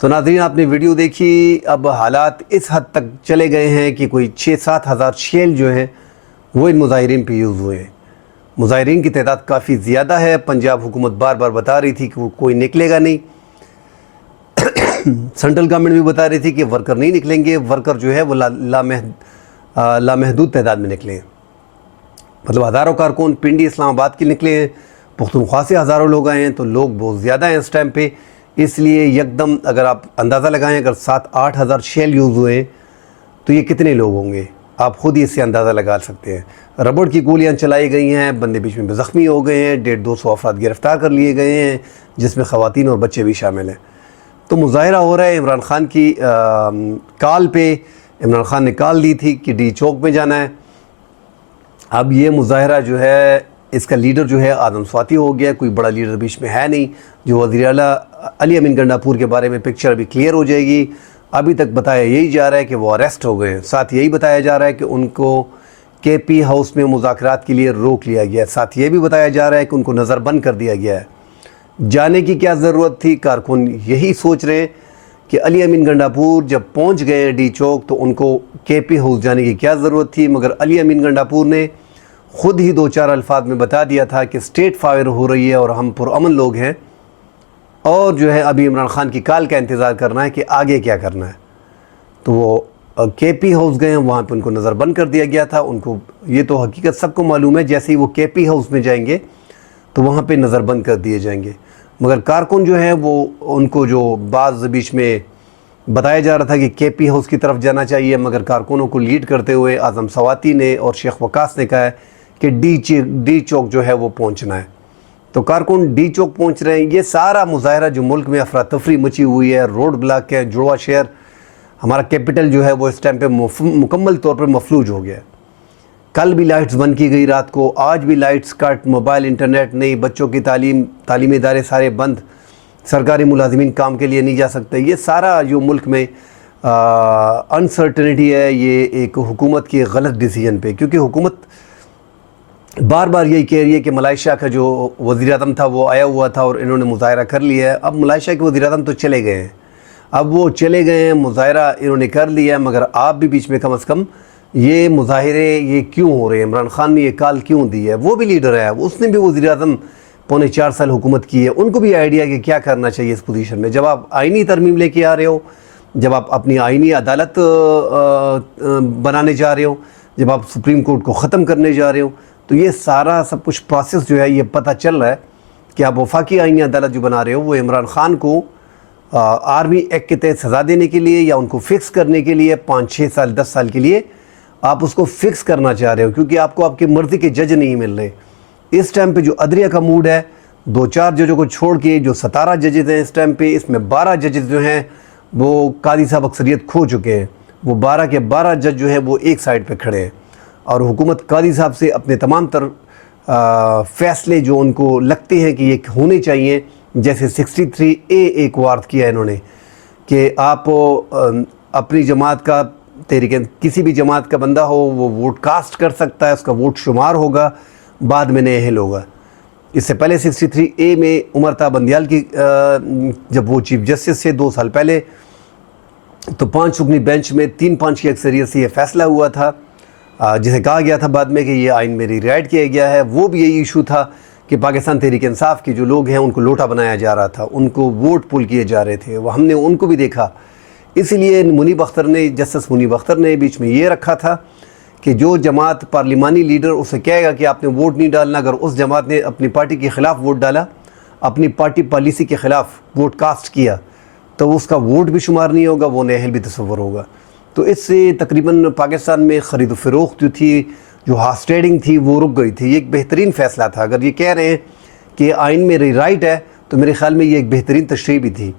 تو ناظرین آپ نے ویڈیو دیکھی، اب حالات اس حد تک چلے گئے ہیں کہ کوئی 6-7 ہزار شیل جو ہیں وہ ان مظاہرین پہ یوز ہوئے ہیں۔ مظاہرین کی تعداد کافی زیادہ ہے، پنجاب حکومت بار بار بتا رہی تھی کہ وہ کوئی نکلے گا نہیں، سینٹرل گورنمنٹ بھی بتا رہی تھی کہ ورکر نہیں نکلیں گے، ورکر جو ہے وہ لامحدود تعداد میں نکلے ہیں، مطلب ہزاروں کارکن پنڈی اسلام آباد کے نکلے ہیں، پختونخوا سے ہزاروں لوگ آئے ہیں، تو لوگ بہت زیادہ ہیں اس ٹائم پہ، اس لیے یکدم اگر آپ اندازہ لگائیں اگر 7-8 ہزار شیل یوز ہوئے ہیں تو یہ کتنے لوگ ہوں گے، آپ خود ہی اس سے اندازہ لگا سکتے ہیں۔ ربڑ کی گولیاں چلائی گئی ہیں، بندے بیچ میں زخمی ہو گئے ہیں، 150-200 افراد گرفتار کر لیے گئے ہیں جس میں خواتین اور بچے بھی شامل ہیں۔ تو مظاہرہ ہو رہا ہے عمران خان کی کال پہ، عمران خان نے کال دی تھی کہ ڈی چوک میں جانا ہے۔ اب یہ مظاہرہ جو ہے اس کا لیڈر جو ہے آدم سواتی ہو گیا، کوئی بڑا لیڈر بیچ میں ہے نہیں۔ جو وزیر اعلیٰ علی امین گنڈاپور کے بارے میں پکچر ابھی کلیئر ہو جائے گی، ابھی تک بتایا یہی جا رہا ہے کہ وہ اریسٹ ہو گئے ہیں، ساتھ یہی بتایا جا رہا ہے کہ ان کو کے پی ہاؤس میں مذاکرات کے لیے روک لیا گیا ہے، ساتھ یہ بھی بتایا جا رہا ہے کہ ان کو نظر بند کر دیا گیا ہے۔ جانے کی کیا ضرورت تھی؟ کارکن یہی سوچ رہے ہیں کہ علی امین گنڈاپور جب پہنچ گئے ہیں ڈی چوک تو ان کو کے پی ہاؤس جانے کی کیا ضرورت تھی، مگر علی امین گنڈاپور نے خود ہی 2-4 الفاظ میں بتا دیا تھا کہ اسٹیٹ فائر ہو رہی ہے اور ہم پرامن لوگ ہیں، اور جو ہے ابھی عمران خان کی کال کا انتظار کرنا ہے کہ آگے کیا کرنا ہے۔ تو وہ کے پی ہاؤس گئے ہیں، وہاں پہ ان کو نظر بند کر دیا گیا تھا۔ ان کو یہ تو حقیقت سب کو معلوم ہے، جیسے ہی وہ کے پی ہاؤس میں جائیں گے تو وہاں پہ نظر بند کر دیے جائیں گے، مگر کارکن جو ہے وہ ان کو جو بعض بیچ میں بتایا جا رہا تھا کہ کے پی ہاؤس کی طرف جانا چاہیے، مگر کارکنوں کو لیڈ کرتے ہوئے اعظم سواتی نے اور شیخ وقاص نے کہا ہے کہ ڈی چوک جو ہے وہ پہنچنا ہے۔ تو کارکن ڈی چوک پہنچ رہے ہیں۔ یہ سارا مظاہرہ جو ملک میں افراتفری مچی ہوئی ہے، روڈ بلاک ہے، جڑواں شہر ہمارا کیپٹل جو ہے وہ اس ٹائم پہ مکمل طور پر مفلوج ہو گیا ہے۔ کل بھی لائٹس بند کی گئی رات کو، آج بھی لائٹس کٹ، موبائل انٹرنیٹ نہیں، بچوں کی تعلیمی ادارے سارے بند، سرکاری ملازمین کام کے لیے نہیں جا سکتے۔ یہ سارا جو ملک میں انسرٹنٹی ہے، یہ ایک حکومت کی غلط ڈیسیجن پہ، کیونکہ حکومت بار بار یہی کہہ رہی ہے کہ ملائیشیا کا جو وزیر اعظم تھا وہ آیا ہوا تھا اور انہوں نے مظاہرہ کر لیا ہے۔ اب ملائیشیا کے وزیر اعظم تو چلے گئے ہیں، اب وہ چلے گئے ہیں، مظاہرہ انہوں نے کر لیا ہے، مگر آپ بھی بیچ میں کم از کم یہ مظاہرے یہ کیوں ہو رہے ہیں؟ عمران خان نے یہ کال کیوں دی ہے؟ وہ بھی لیڈر ہے، اس نے بھی وزیر اعظم 4.25 سال حکومت کی ہے، ان کو بھی آئیڈیا کہ کیا کرنا چاہیے اس پوزیشن میں۔ جب آپ آئینی ترمیم لے کے آ رہے ہو، جب آپ اپنی آئینی عدالت بنانے جا رہے ہو، جب آپ سپریم کورٹ کو ختم کرنے جا رہے ہو، تو یہ سارا سب کچھ پروسیس جو ہے یہ پتہ چل رہا ہے کہ آپ وفاقی آئینی عدالت جو بنا رہے ہو وہ عمران خان کو آرمی ایکٹ کے تحت سزا دینے کے لیے یا ان کو فکس کرنے کے لیے 5-6 سال 10 سال کے لیے آپ اس کو فکس کرنا چاہ رہے ہو، کیونکہ آپ کو آپ کی مرضی کے جج نہیں مل رہے۔ اس ٹائم پہ جو عدلیہ کا موڈ ہے، 2-4 ججوں کو چھوڑ کے جو 17 ججز ہیں اس ٹائم پہ، اس میں 12 ججز جو ہیں وہ قاضی صاحب اکثریت کھو چکے ہیں، وہ 12 کے 12 جج جو ہیں وہ ایک سائڈ پہ کھڑے ہیں، اور حکومت قاضی صاحب سے اپنے تمام تر فیصلے جو ان کو لگتے ہیں کہ یہ ہونے چاہیے، جیسے 63A ایک وارد کیا انہوں نے کہ آپ اپنی جماعت کا کسی بھی جماعت کا بندہ ہو وہ ووٹ کاسٹ کر سکتا ہے، اس کا ووٹ شمار ہوگا، بعد میں نئے ہوگا۔ اس سے پہلے 63A میں عمر تا بندیال کی جب وہ چیف جسٹس سے 2 سال پہلے، تو 5 رکنی بینچ میں 3-5 کی اکثریت سے یہ فیصلہ ہوا تھا، جسے کہا گیا تھا بعد میں کہ یہ آئین میں ری رائٹ کیا گیا ہے۔ وہ بھی یہی ایشو تھا کہ پاکستان تحریک انصاف کے جو لوگ ہیں ان کو لوٹا بنایا جا رہا تھا، ان کو ووٹ پول کیے جا رہے تھے، وہ ہم نے ان کو بھی دیکھا۔ اس لیے جسٹس منیب اختر نے بیچ میں یہ رکھا تھا کہ جو جماعت پارلیمانی لیڈر اسے کہے گا کہ آپ نے ووٹ نہیں ڈالنا، اگر اس جماعت نے اپنی پارٹی کے خلاف ووٹ ڈالا، اپنی پارٹی پالیسی کے خلاف ووٹ کاسٹ کیا، تو اس کا ووٹ بھی شمار نہیں ہوگا، وہ نااہل بھی تصور ہوگا۔ تو اس سے تقریباً پاکستان میں خرید و فروخت جو تھی، جو ہارس ٹریڈنگ تھی، وہ رک گئی تھی۔ یہ ایک بہترین فیصلہ تھا۔ اگر یہ کہہ رہے ہیں کہ آئین میں ری رائٹ ہے تو میرے خیال میں یہ ایک بہترین تشریح بھی تھی،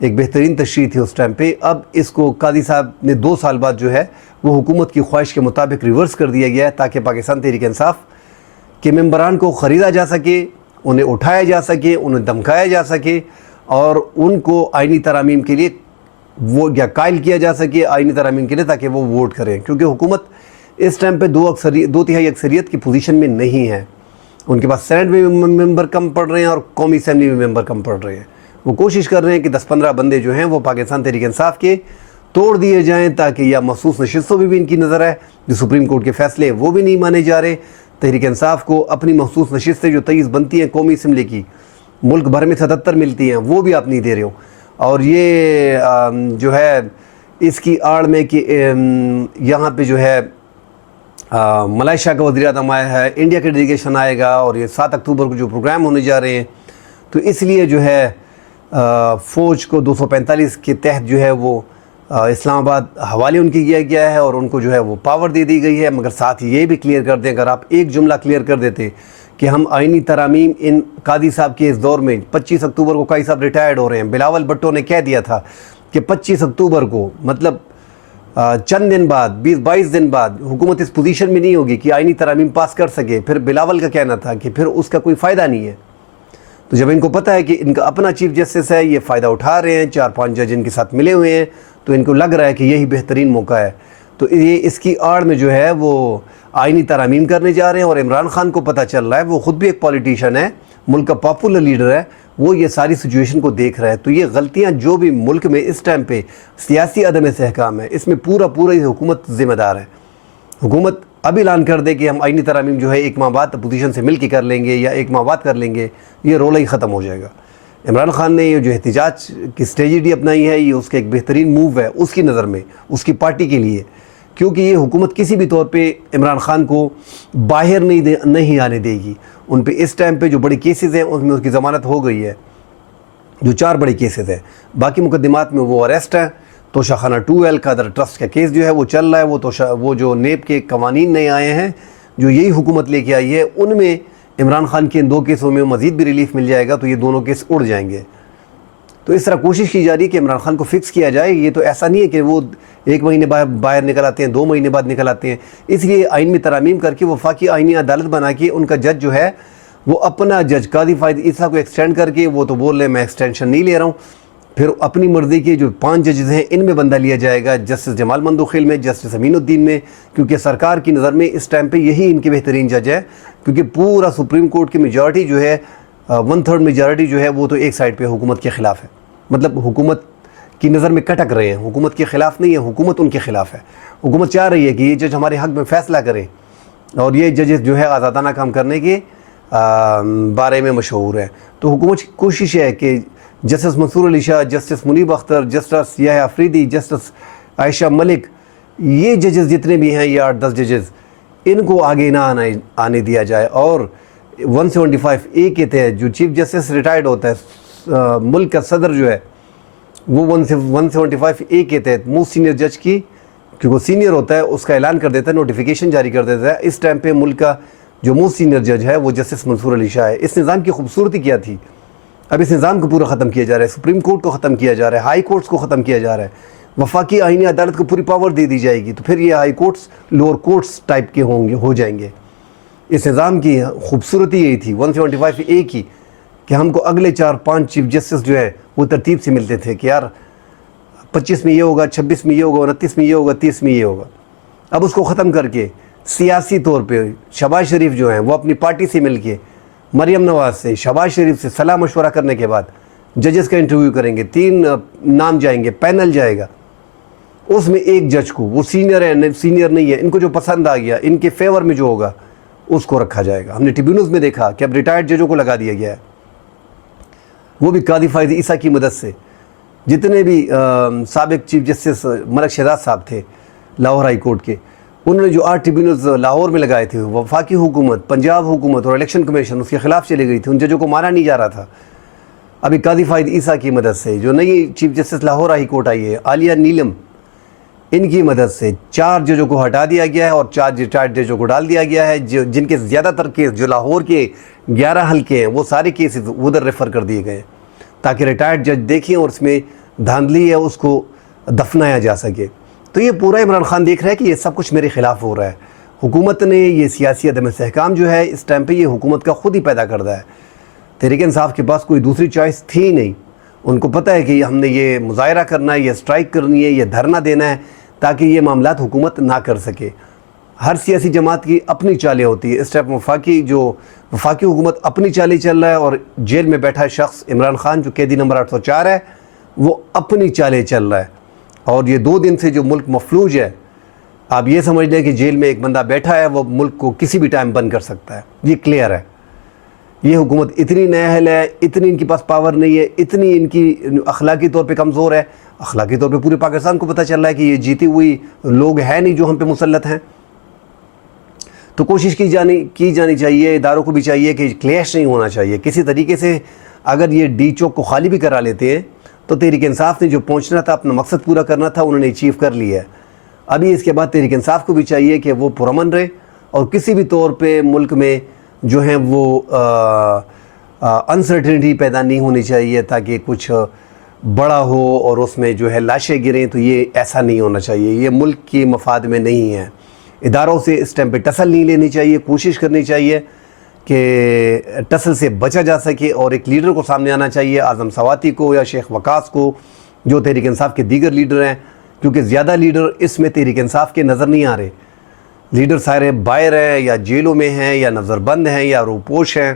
ایک بہترین تشریح تھی اس ٹائم پہ۔ اب اس کو قاضی صاحب نے 2 سال بعد جو ہے وہ حکومت کی خواہش کے مطابق ریورس کر دیا گیا ہے، تاکہ پاکستان تحریک انصاف کے ممبران کو خریدا جا سکے، انہیں اٹھایا جا سکے، انہیں دھمکایا جا سکے، اور ان کو آئینی ترامیم کے لیے وہ یا قائل کیا جا سکے آئینی ترامیم کے لیے، تاکہ وہ ووٹ کریں، کیونکہ حکومت اس ٹائم پہ 2/3 اکثریت کی پوزیشن میں نہیں ہے۔ ان کے پاس سینٹ میں ممبر کم پڑ رہے ہیں اور قومی اسمبلی میں ممبر کم پڑ رہے ہیں، وہ کوشش کر رہے ہیں کہ 10-15 بندے جو ہیں وہ پاکستان تحریک انصاف کے توڑ دیے جائیں تاکہ یا مخصوص نشستوں بھی ان کی نظر ہے جو سپریم کورٹ کے فیصلے وہ بھی نہیں مانے جا رہے. تحریک انصاف کو اپنی مخصوص نشستیں جو 23 بنتی ہیں قومی اسمبلی کی ملک بھر میں 77 ملتی ہیں وہ بھی آپ نہیں دے رہے ہو. اور یہ جو ہے اس کی آڑ میں کہ یہاں پہ جو ہے ملائیشیا کا وزیر اعظم آیا ہے, انڈیا کا ڈیلیگیشن آئے گا اور یہ 7 اکتوبر کو جو پروگرام ہونے جا رہے ہیں تو اس لیے جو ہے فوج کو 245 کے تحت جو ہے وہ اسلام آباد حوالے ان کی کیا گیا ہے اور ان کو جو ہے وہ پاور دے دی گئی ہے. مگر ساتھ یہ بھی کلیئر کر دیں, اگر آپ ایک جملہ کلیئر کر دیتے کہ ہم آئینی ترامیم ان قاضی صاحب کے اس دور میں 25 اکتوبر کو قاضی صاحب ریٹائرڈ ہو رہے ہیں. بلاول بھٹو نے کہہ دیا تھا کہ 25 اکتوبر کو مطلب چند دن بعد 20-22 دن بعد حکومت اس پوزیشن میں نہیں ہوگی کہ آئینی ترامیم پاس کر سکے. پھر بلاول کا کہنا تھا کہ پھر اس کا کوئی فائدہ نہیں ہے. تو جب ان کو پتہ ہے کہ ان کا اپنا چیف جسٹس ہے, یہ فائدہ اٹھا رہے ہیں, 4-5 جج ان کے ساتھ ملے ہوئے ہیں, تو ان کو لگ رہا ہے کہ یہی بہترین موقع ہے. تو یہ اس کی آڑ میں جو ہے وہ آئینی ترامیم کرنے جا رہے ہیں. اور عمران خان کو پتہ چل رہا ہے, وہ خود بھی ایک پولیٹیشین ہے, ملک کا پاپولر لیڈر ہے, وہ یہ ساری سچویشن کو دیکھ رہا ہے. تو یہ غلطیاں جو بھی ملک میں اس ٹائم پہ سیاسی عدم استحکام ہے, اس میں پورا یہ حکومت ذمہ دار ہے. حکومت اب اعلان کر دے کہ ہم آئینی ترامیم جو ہے 1 ماہ بعد اپوزیشن سے مل کے کر لیں گے یا 1 ماہ بعد کر لیں گے, یہ رولہ ہی ختم ہو جائے گا. عمران خان نے یہ جو احتجاج کی اسٹریٹجی اپنائی ہے, یہ اس کا ایک بہترین موو ہے اس کی نظر میں, اس کی پارٹی کے لیے, کیونکہ یہ حکومت کسی بھی طور پہ عمران خان کو باہر نہیں آنے دے گی. ان پہ اس ٹائم پہ جو بڑے کیسز ہیں ان میں اس کی ضمانت ہو گئی ہے, جو 4 بڑے کیسز ہیں. باقی مقدمات میں وہ اریسٹ ہیں. توشہ خانہ 2L کا ادر ٹرسٹ کا کیس جو ہے وہ چل رہا ہے. وہ جو نیب کے قوانین نئے آئے ہیں جو یہی حکومت لے کے آئی ہے, ان میں عمران خان کے ان 2 کیسوں میں مزید بھی ریلیف مل جائے گا, تو یہ دونوں کیس اڑ جائیں گے. تو اس طرح کوشش کی جا رہی ہے کہ عمران خان کو فکس کیا جائے. یہ تو ایسا نہیں ہے کہ وہ 1 مہینے باہر نکل آتے ہیں, 2 مہینے بعد نکل آتے ہیں. اس لیے آئین میں ترامیم کر کے وفاقی آئینی عدالت بنا کے ان کا جج جو ہے وہ اپنا جج قاضی فائد عیسیٰ کو ایکسٹینڈ کر کے, وہ تو بول رہے ہیں میں ایکسٹینشن نہیں لے رہا ہوں, پھر اپنی مرضی کے جو 5 ججز ہیں ان میں بندہ لیا جائے گا, جسٹس جمال مندوخیل میں, جسٹس امین الدین میں, کیونکہ سرکار کی نظر میں اس ٹائم پہ یہی ان کے بہترین جج ہے. کیونکہ پورا سپریم کورٹ کی میجارٹی جو ہے 1/3 میجارٹی جو ہے وہ تو ایک سائڈ پہ حکومت کے خلاف ہے. مطلب حکومت کی نظر میں کٹک رہے ہیں, حکومت کے خلاف نہیں ہے, حکومت ان کے خلاف ہے. حکومت چاہ رہی ہے کہ یہ جج ہمارے حق میں فیصلہ کریں, اور یہ ججز جو ہے آزادانہ کام کرنے کے بارے میں مشہور ہے. تو حکومت کی کوشش ہے کہ جسٹس منصور علی شاہ, جسٹس منیب اختر, جسٹس یحییٰ افریدی, جسٹس عائشہ ملک, یہ ججز جتنے بھی ہیں, یہ 8-10 ججز, ان کو آگے نہ آنے دیا جائے. اور 175A کے تحت جو چیف جسٹس ریٹائرڈ ہوتا ہے, ملک کا صدر جو ہے وہ 175A کے تحت موسٹ سینئر جج کی, کیونکہ وہ سینئر ہوتا ہے, اس کا اعلان کر دیتا ہے, نوٹیفیکیشن جاری کر دیتا ہے. اس ٹائم پہ ملک کا جو موسٹ سینئر جج ہے وہ جسٹس منصور علی شاہ ہے. اس نظام کی خوبصورتی کیا تھی, اب اس نظام کو پورا ختم کیا جا رہا ہے. سپریم کورٹ کو ختم کیا جا رہا ہے, ہائی کورٹس کو ختم کیا جا رہا ہے, وفاقی آئینی عدالت کو پوری پاور دے دی جائے گی. تو پھر یہ high courts lower courts type کے ہو جائیں گے. اس نظام کی خوبصورتی یہی تھی 175A کی, کہ ہم کو اگلے 4-5 چیف جسٹس جو ہے وہ ترتیب سے ملتے تھے کہ یار 25 میں یہ ہوگا, 26 میں یہ ہوگا, 29 میں یہ ہوگا, 30 میں یہ ہوگا. اب اس کو ختم کر کے سیاسی طور پہ شہباز شریف جو ہیں وہ اپنی پارٹی سے مل کے مریم نواز سے, شہباز شریف سے صلاح مشورہ کرنے کے بعد ججز کا انٹرویو کریں گے. 3 نام جائیں گے, پینل جائے گا, اس میں ایک جج کو, وہ سینئر ہے سینئر نہیں ہے, ان کو جو پسند آ گیا, ان کے فیور میں جو ہوگا اس کو رکھا جائے گا. ہم نے ٹریبیونلز میں دیکھا کہ اب ریٹائرڈ ججوں کو لگا دیا گیا ہے, وہ بھی قاضی فائز عیسیٰ کی مدد سے. جتنے بھی سابق چیف جسٹس ملک شہزاد صاحب تھے لاہور ہائی کورٹ کے, انہوں نے جو 8 ٹریبیونلز لاہور میں لگائے تھے, وفاقی حکومت, پنجاب حکومت اور الیکشن کمیشن اس کے خلاف چلی گئی تھی, ان ججوں کو مارا نہیں جا رہا تھا. ابھی قاضی فائد عیسیٰ کی مدد سے جو نئی chief justice Lahore high court آئی ہے, عالیہ نیلم, ان کی مدد سے 4 ججوں کو ہٹا دیا گیا ہے اور 4 ریٹائرڈ ججوں کو ڈال دیا گیا ہے, جن کے زیادہ تر کیس جو لاہور کے 11 حلقے ہیں وہ سارے کیسز ادھر ریفر کر دیے گئے, تاکہ ریٹائرڈ جج دیکھیں اور اس میں دھاندلی ہے اس کو دفنایا جا سکے. تو یہ پورا عمران خان دیکھ رہا ہے کہ یہ سب کچھ میرے خلاف ہو رہا ہے. حکومت نے یہ سیاسی عدم استحکام جو ہے اس ٹائم پہ یہ حکومت کا خود ہی پیدا کردہ ہے. تحریک انصاف کے پاس کوئی دوسری چوائس تھی نہیں. ان کو پتہ ہے کہ ہم نے یہ مظاہرہ کرنا ہے, یہ اسٹرائک کرنی ہے, یہ دھرنا دینا ہے, تاکہ یہ معاملات حکومت نہ کر سکے. ہر سیاسی جماعت کی اپنی چالیں ہوتی ہے. اس ٹائپ وفاقی حکومت اپنی چالیں چل رہا ہے, اور جیل میں بیٹھا شخص عمران خان جو قیدی نمبر 804 ہے وہ اپنی چالیں چل رہا ہے. اور یہ 2 دن سے جو ملک مفلوج ہے, آپ یہ سمجھ لیں کہ جیل میں ایک بندہ بیٹھا ہے, وہ ملک کو کسی بھی ٹائم بند کر سکتا ہے. یہ کلیئر ہے. یہ حکومت اتنی نااہل ہے, اتنی ان کے پاس پاور نہیں ہے, اتنی ان کی اخلاقی طور پہ کمزور ہے. اخلاقی طور پہ پورے پاکستان کو پتہ چل رہا ہے کہ یہ جیتی ہوئی لوگ ہیں نہیں جو ہم پہ مسلط ہیں. تو کوشش کی جانی چاہیے, اداروں کو بھی چاہیے کہ کلیش نہیں ہونا چاہیے کسی طریقے سے. اگر یہ ڈی چوک کو خالی بھی کرا لیتے ہیں تو تحریک انصاف نے جو پہنچنا تھا, اپنا مقصد پورا کرنا تھا, انہوں نے اچیو کر لیا ہے. ابھی اس کے بعد تحریک انصاف کو بھی چاہیے کہ وہ پرامن رہے, اور کسی بھی طور پہ ملک میں جو ہیں وہ انسرٹنٹی پیدا نہیں ہونی چاہیے, تاکہ کچھ بڑا ہو اور اس میں جو ہے لاشیں گریں. تو یہ ایسا نہیں ہونا چاہیے, یہ ملک کی مفاد میں نہیں ہے. اداروں سے اس ٹائم پہ ٹسل نہیں لینی چاہیے, کوشش کرنی چاہیے کہ ٹسل سے بچا جا سکے, اور ایک لیڈر کو سامنے آنا چاہیے, اعظم سواتی کو یا شیخ وقاص کو, جو تحریک انصاف کے دیگر لیڈر ہیں, کیونکہ زیادہ لیڈر اس میں تحریک انصاف کے نظر نہیں آ رہے. لیڈر سارے باہر ہیں, یا جیلوں میں ہیں, یا نظر بند ہیں, یا روپوش ہیں,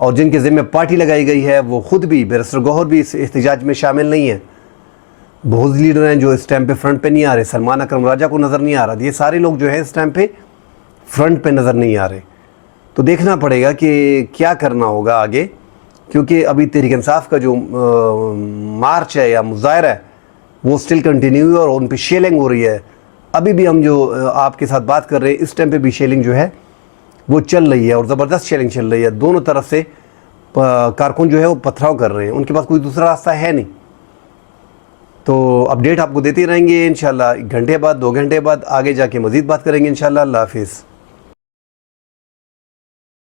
اور جن کے ذمہ پارٹی لگائی گئی ہے وہ خود بھی, بیرسٹر گوہر بھی اس احتجاج میں شامل نہیں ہیں. بہت لیڈر ہیں جو اس ٹائم پہ فرنٹ پہ نہیں آ رہے. سلمان اکرم راجہ کو نظر نہیں آ رہا. یہ سارے لوگ جو ہیں اس ٹائم پہ فرنٹ پہ نظر نہیں آ رہے. تو دیکھنا پڑے گا کہ کیا کرنا ہوگا آگے, کیونکہ ابھی تحریک انصاف کا جو مارچ ہے یا مظاہرہ ہے وہ سٹل کنٹینیو ہے, اور ان پہ شیلنگ ہو رہی ہے. ابھی بھی ہم جو آپ کے ساتھ بات کر رہے ہیں اس ٹائم پہ بھی شیلنگ جو ہے وہ چل رہی ہے, اور زبردست شیلنگ چل رہی ہے. دونوں طرف سے کارکن جو ہے وہ پتھراؤ کر رہے ہیں, ان کے پاس کوئی دوسرا راستہ ہے نہیں. تو اپڈیٹ آپ کو دیتے رہیں گے انشاءاللہ. 1 گھنٹے بعد 2 گھنٹے بعد آگے جا کے مزید بات کریں گے انشاءاللہ. اللہ حافظ.